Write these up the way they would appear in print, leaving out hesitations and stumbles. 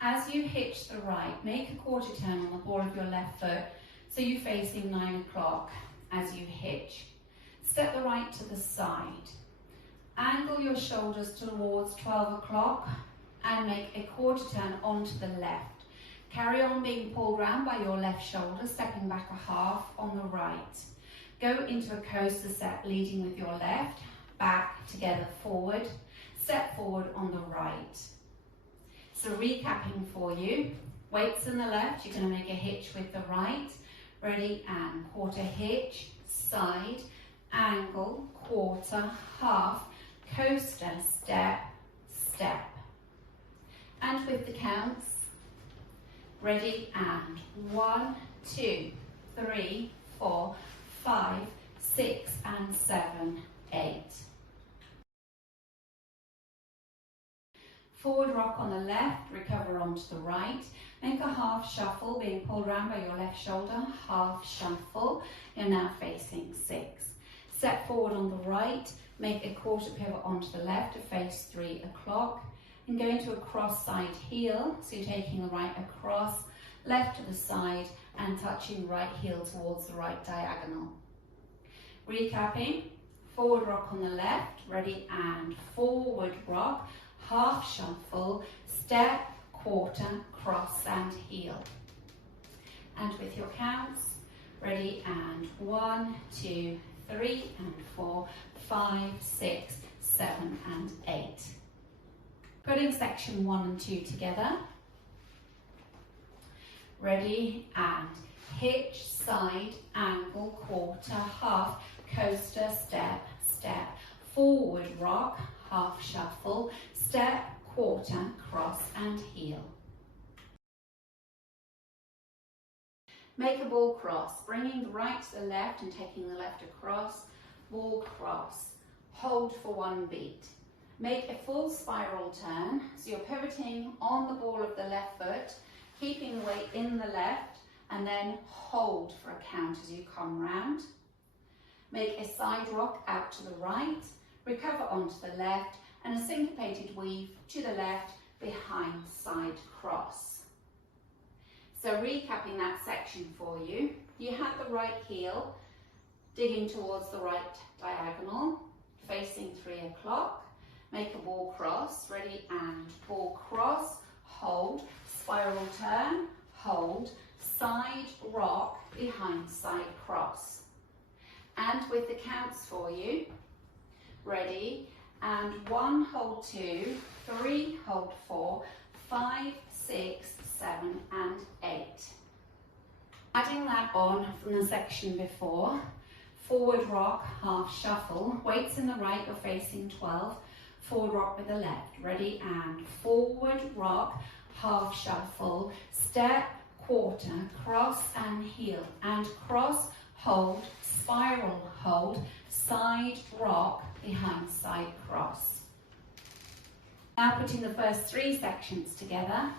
As you hitch the right, make a quarter turn on the ball of your left foot so you're facing 9 o'clock as you hitch. Step the right to the side. Angle your shoulders towards 12 o'clock and make a quarter turn onto the left. Carry on being pulled round by your left shoulder, stepping back a half on the right. Go into a coaster step leading with your left, back, together, forward. Step forward on the right. So recapping for you, weights in the left, you're going to make a hitch with the right. Ready, and quarter hitch, side, angle, quarter, half, coaster, step, step. And with the counts, ready, and 1, 2, 3, 4, 5, 6, and 7, 8. Forward rock on the left, recover onto the right. Make a half shuffle, being pulled round by your left shoulder, half shuffle. You're now facing 6. Step forward on the right, make a quarter pivot onto the left to face 3 o'clock. And go into a cross side heel, so you're taking the right across, left to the side, and touching right heel towards the right diagonal. Recapping, forward rock on the left, ready, and forward rock, half shuffle, step, quarter, cross, and heel. And with your counts, ready, and 1, 2, 3, and 4, 5, 6, 7, and 8. Putting section 1 and 2 together. Ready, and hitch, side, angle, quarter, half, coaster, step, step, forward rock, half shuffle, step, quarter, cross, and heel. Make a ball cross, bringing the right to the left and taking the left across, ball cross. Hold for 1 beat. Make a full spiral turn, so you're pivoting on the ball of the left foot, keeping the weight in the left, and then hold for a count as you come round. Make a side rock out to the right, recover onto the left, and a syncopated weave to the left behind side cross. So recapping that section for you, you had the right heel digging towards the right diagonal, facing 3 o'clock. Make a ball cross, ready, and ball cross, hold, spiral turn, hold, side rock, behind side cross. And with the counts for you, ready, and 1, hold 2, 3, hold 4, 5, 6, 7, and 8. Adding that on from the section before, forward rock, half shuffle, weights in the right, you're facing 12, forward rock with the left, ready, and forward rock, half shuffle, step, quarter, cross and heel, and cross, hold, spiral hold, side rock, behind side cross. Now putting the first 3 sections together.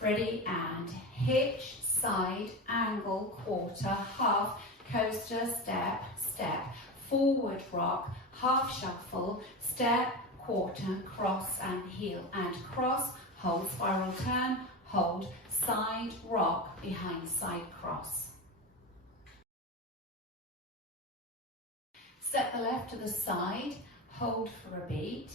Ready, and hitch, side, angle, quarter, half, coaster, step, step, forward rock, half shuffle, step, quarter, cross and heel, and cross, hold, spiral turn, hold, side rock, behind side cross. Step the left to the side, hold for a beat,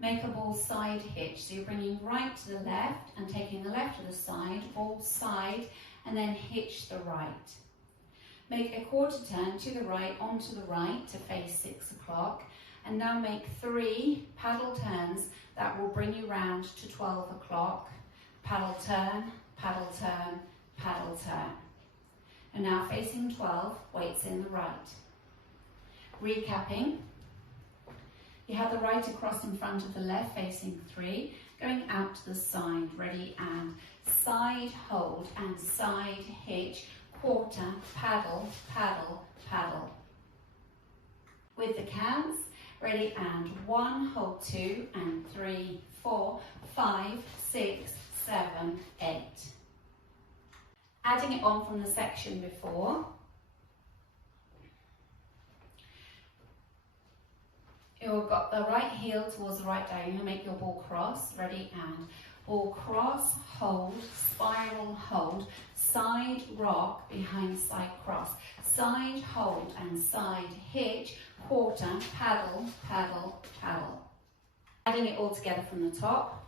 make a ball side hitch, so you're bringing right to the left and taking the left to the side, ball side, and then hitch the right. Make a quarter turn to the right, onto the right to face 6 o'clock, and now make 3 paddle turns that will bring you round to 12 o'clock. Paddle turn, paddle turn, paddle turn. And now facing 12, weights in the right. Recapping, you have the right across in front of the left facing 3, going out to the side, ready, and side hold and side hitch, quarter, paddle, paddle, paddle. With the counts, ready, and 1, hold 2, and 3, 4, 5, 6, 7, 8. Adding it on from the section before. You've got got the right heel towards the right diagonal, make your ball cross, ready, and ball cross, hold, spiral, hold, side rock, behind side cross, side hold and side hitch, quarter, paddle, paddle, paddle. Adding it all together from the top.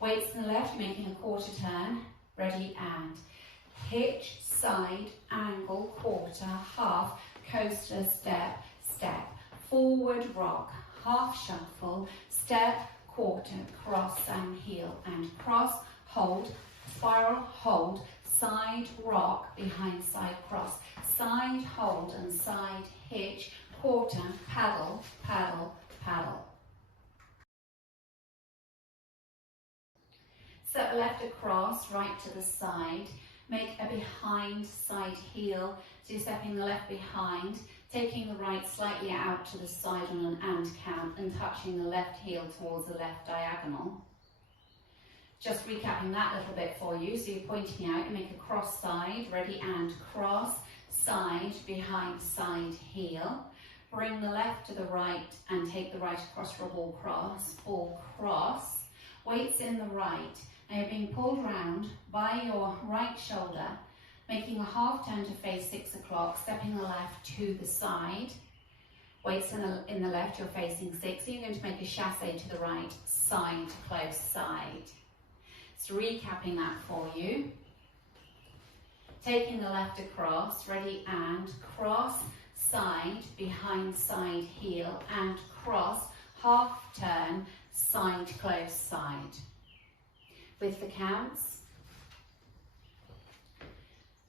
Weights to the left, making a quarter turn, ready, and hitch, side, angle, quarter, half, coaster, step, step, forward rock, half shuffle, step, quarter, cross and heel, and cross, hold, spiral, hold, side rock, behind side cross, side hold and side hitch, quarter, paddle, paddle, paddle. Step left across, right to the side, make a behind side heel, so you're stepping the left behind, taking the right slightly out to the side on an and count and touching the left heel towards the left diagonal. Just recapping that little bit for you, so you're pointing out, you make a cross side, ready, and cross, side, behind side heel. Bring the left to the right and take the right across for a ball cross, weights in the right. Now you're being pulled round by your right shoulder, making a half turn to face 6 o'clock, stepping the left to the side. Weights in the left, you're facing 6. So you're going to make a chassé to the right, side to close side. So recapping that for you. Taking the left across, ready, and cross, side, behind side heel, and cross, half turn, side close side. With the counts,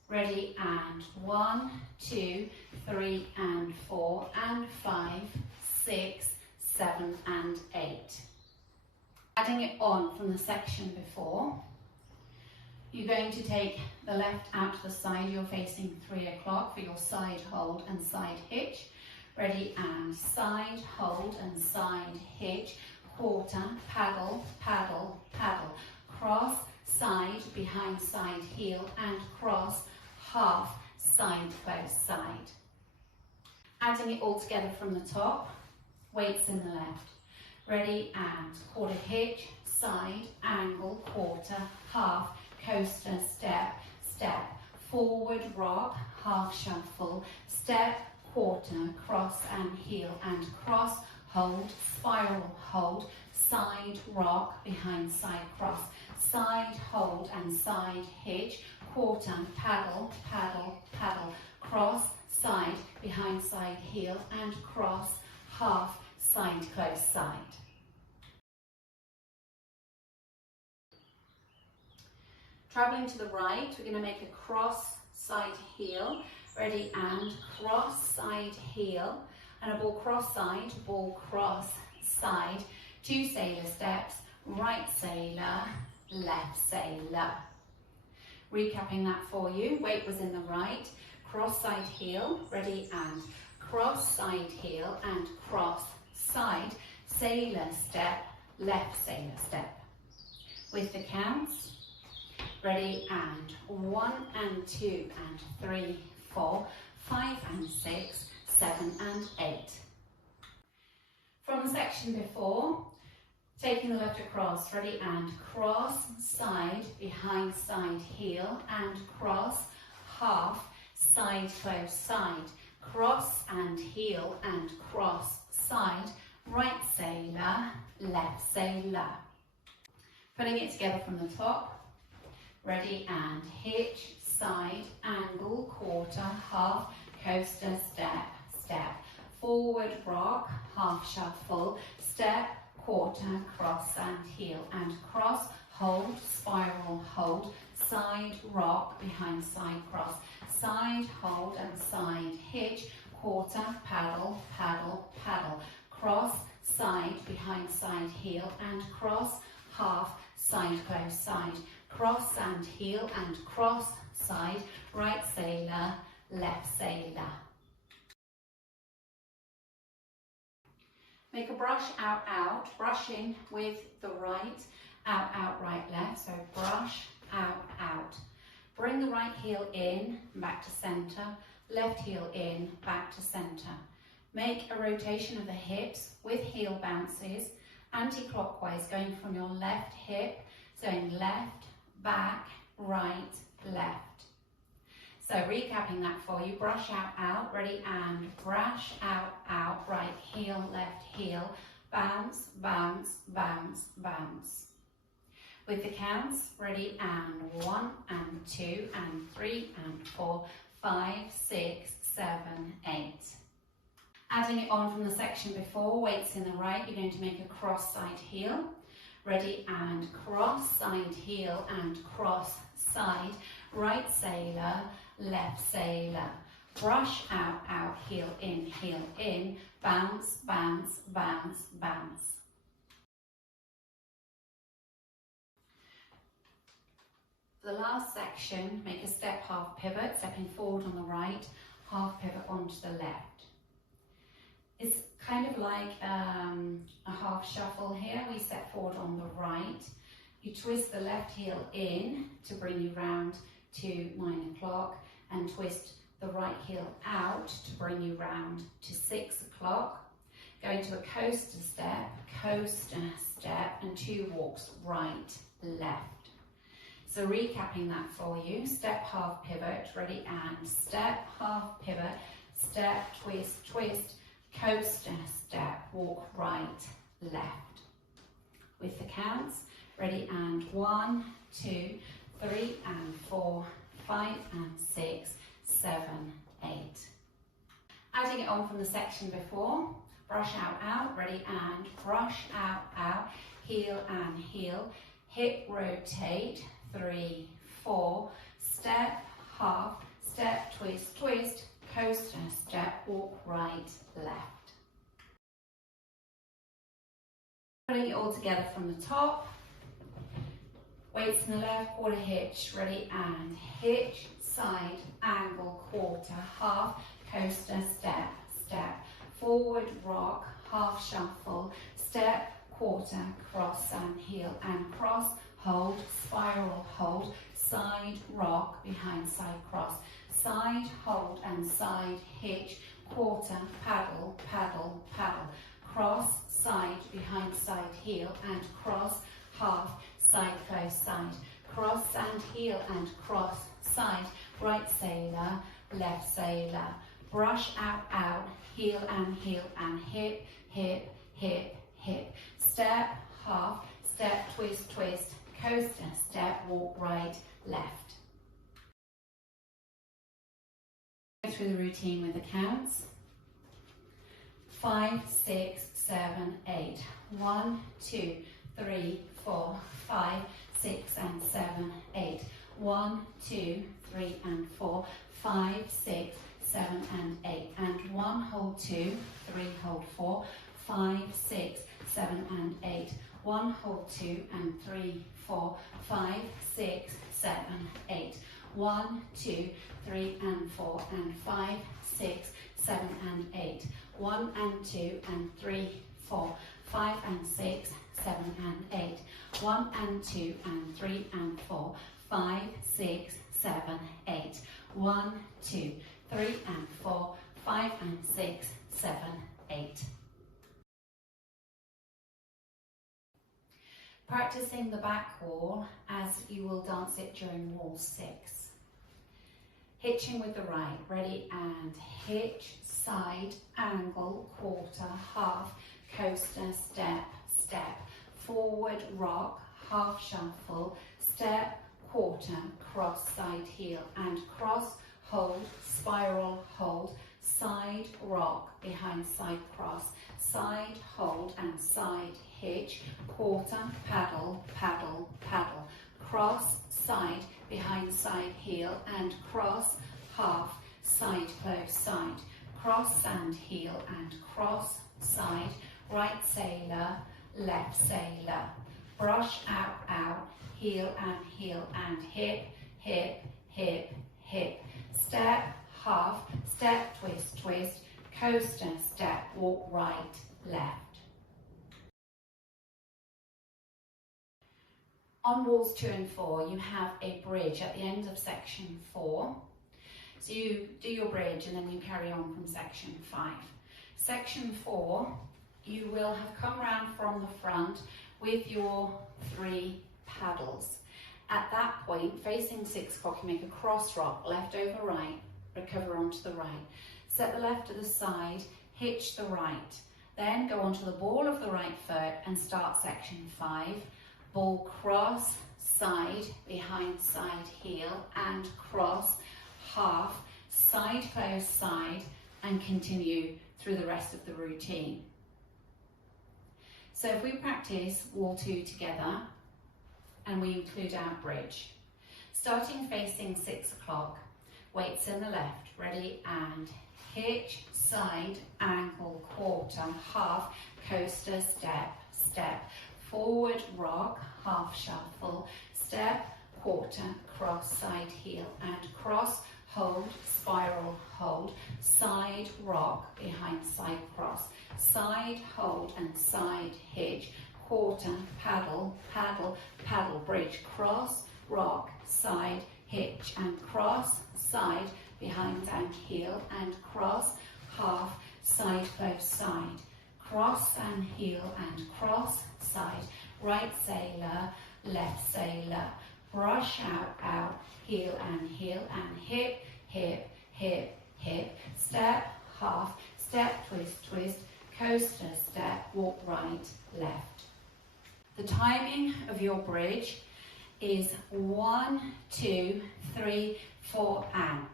ready, and 1, 2, 3, and 4, and 5, 6, 7, and 8. Adding it on from the section before, you're going to take the left out to the side, you're facing 3 o'clock for your side hold and side hitch. Ready, and side hold and side hitch, quarter, paddle, paddle, paddle, cross, side, behind side heel, and cross, half, side close side. Adding it all together from the top, weights in the left. Ready, and quarter hitch, side, angle, quarter, half, coaster, step, step, forward rock, half shuffle, step, quarter, cross and heel, and cross, hold, spiral, hold, side rock, behind side cross, side hold and side hitch, quarter, paddle, paddle, paddle, cross, side, behind side heel, and cross, half, side close side. Travelling to the right, we're going to make a cross side heel, ready, and cross side heel, and a ball cross side, ball cross side, 2 sailor steps, right sailor, left sailor. Recapping that for you, weight was in the right, cross side heel, ready, and cross side heel, and cross side, sailor step, left sailor step. With the counts, ready, and 1 and 2 and 3, 4, 5 and 6, 7 and 8. From the section before, taking the left across, ready, and cross, side, behind side heel, and cross, half, side close side, cross and heel, and cross, side, right sailor, left sailor. Putting it together from the top, ready, and hitch, side, angle, quarter, half, coaster, step, step, forward rock, half shuffle, step, quarter, cross and heel, and cross, hold, spiral, hold, side rock, behind side cross, side hold and side hitch, quarter, paddle, paddle, paddle, cross, side, behind side heel, and cross, half, side close side, cross and heel, and cross, side, right sailor, left sailor. Make a brush out, out, brushing with the right, out, out, right, left. So brush, out, out. Bring the right heel in, back to centre, left heel in, back to centre. Make a rotation of the hips with heel bounces, anti-clockwise, going from your left hip, so in left, back, right, left. So recapping that for you, brush out, out, ready, and brush out, out, right heel, left heel, bounce, bounce, bounce, bounce. With the counts, ready, and 1 and 2 and 3 and 4, 5, 6, 7, 8. Adding it on from the section before, weights in the right, you're going to make a cross side heel. Ready, and cross side heel and cross side, right sailor, left sailor. Brush out, out, heel in, bounce, bounce, bounce, bounce. For the last section, make a step half pivot, stepping forward on the right, half pivot onto the left. It's kind of like a half shuffle here. We step forward on the right. You twist the left heel in to bring you round to 9 o'clock and twist the right heel out to bring you round to 6 o'clock. Going to a coaster step, and 2 walks right, left. So recapping that for you, step half pivot, ready, and step half pivot, step, twist, twist, coaster step, walk right, left. With the counts, ready, and 1, 2, 3 and 4, 5 and 6, 7, 8. Adding it on from the section before, brush out, out, ready, and brush out, out, heel and heel, hip rotate, 3, 4, step, half, step, twist, twist, coaster step, walk right, left. Putting it all together from the top, weights in the left, quarter hitch, ready, and hitch, side, angle, quarter, half, coaster, step, step, forward, rock, half shuffle, step, quarter, cross and heel, and cross, hold, spiral, hold, side, rock, behind, side, cross, side, hold, and side, hitch, quarter, paddle, paddle, paddle, cross, side, behind, side, heel, and cross, half, side, close, side, cross and heel, and cross, side, right sailor, left sailor, brush out, out, heel, and hip, hip, hip, hip, step, half, step, twist, twist, coaster, step, walk right, left. Go through the routine with the counts. 5, 6, 7, 8. 1, 2, 3, 4, 5, 6 and 7, 8. 1, 2, 3 and 4, 5, 6, 7 and 8. And 1, hold 2, 3, hold 4, 5, 6, 7 and 8. 1, hold 2 and 3, 4, 5, 6, 7, 8. 1, 2, 3 and 4 and 5, 6, 7 and 8. 1 and 2 and 3, 4, 5 and 6, 7 and 8. 1 and 2 and 3 and 4, 5, 6, 7, 8. 1, 2, 3 and 4, 5 and 6, 7, 8. Practicing the back wall as you will dance it during wall 6. Hitching with the right, ready, and hitch, side, angle, quarter, half, coaster, step, step, forward, rock, half shuffle, step, quarter, cross, side, heel, and cross, hold, spiral, hold, side, rock, behind, side, cross, side, hold, and side, hitch, quarter, paddle, paddle, paddle, cross, side, behind, side, heel, and cross, half, side, close, side, cross and heel, and cross, side, right sailor, left sailor, brush out, out, heel, and hip, hip, hip, hip, step, half, step, twist, twist, coaster, step, walk right, left. On walls 2 and 4, you have a bridge at the end of section 4. So you do your bridge and then you carry on from section 5. Section 4, you will have come round from the front with your 3 paddles. At that point, facing 6 o'clock, you make a cross rock, left over right, recover onto the right. Set the left to the side, hitch the right. Then go onto the ball of the right foot and start section 5. Ball cross, side, behind, side, heel, and cross, half, side, close, side, and continue through the rest of the routine. So if we practice wall 2 together, and we include our bridge. Starting facing 6 o'clock, weights in the left, ready, and hitch, side, ankle, quarter, half, coaster, step, step, forward, rock, half shuffle, step, quarter, cross, side, heel, and cross, hold, spiral, hold, side, rock, behind, side, cross, side, hold, and side, hitch, quarter, paddle, paddle, paddle, bridge, cross, rock, side, hitch, and cross, side, behind and heel, and cross, half, side, close, side, cross and heel, and cross, side, right sailor, left sailor, brush out, out, heel, and hip, hip, hip, hip, step, half, step, twist, twist, coaster, step, walk right, left. The timing of your bridge is 1, 2, 3, 4, and.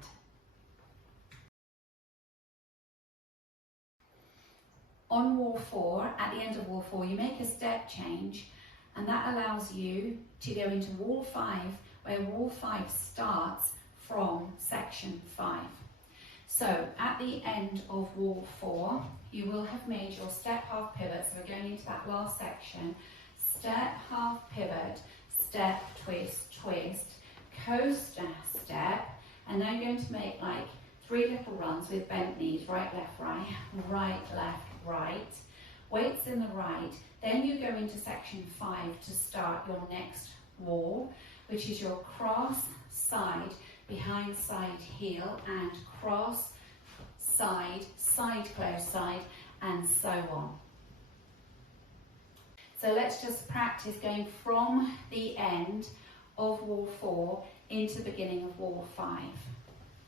On wall 4, at the end of wall 4, you make a step change, and that allows you to go into wall 5, where wall 5 starts from section 5. So at the end of wall 4, you will have made your step half pivot, so we're going into that last section. Step, half pivot, step, twist, twist, coaster, step, and now you're going to make like 3 little runs with bent knees, right, left, right, left, right, weights in the right, then you go into section 5 to start your next wall, which is your cross, side, behind, side, heel, and cross, side, side, close, side, and so on. So let's just practice going from the end of wall 4 into the beginning of wall 5.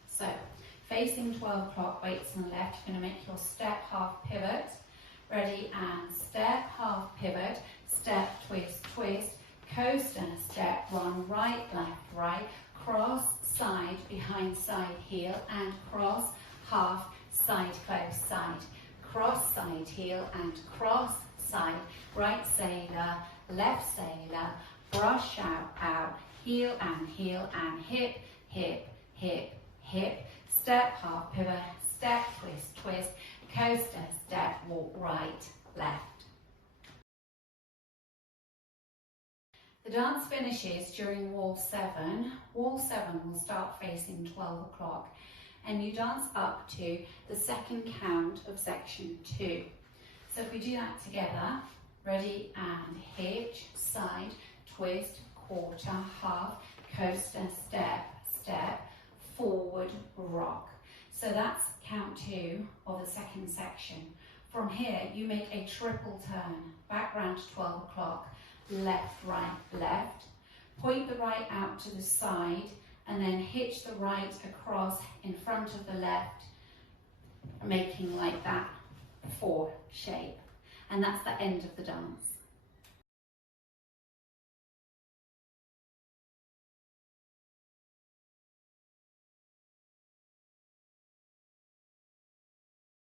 So facing 12 o'clock, weights on the left, you're going to make your step half pivot, ready, and step half pivot, step, twist, twist, coaster, step, run, right, left, right, cross, side, behind, side, heel, and cross, half, side, close, side, cross, side, heel, and cross, side, right sailor, left sailor, brush out, out, heel, and hip, hip, hip, hip, step, half pivot, step, twist, twist, coaster, step, walk right, left. The dance finishes during wall 7. Wall 7 will start facing 12 o'clock, and you dance up to the second count of section 2. So if we do that together, ready, and hitch, side, twist, quarter, half, coaster, step, step, forward, rock. So that's count 2 of the second section. From here, you make a triple turn, back round to 12 o'clock, left, right, left, point the right out to the side, and then hitch the right across in front of the left, making like that 4 shape. And that's the end of the dance.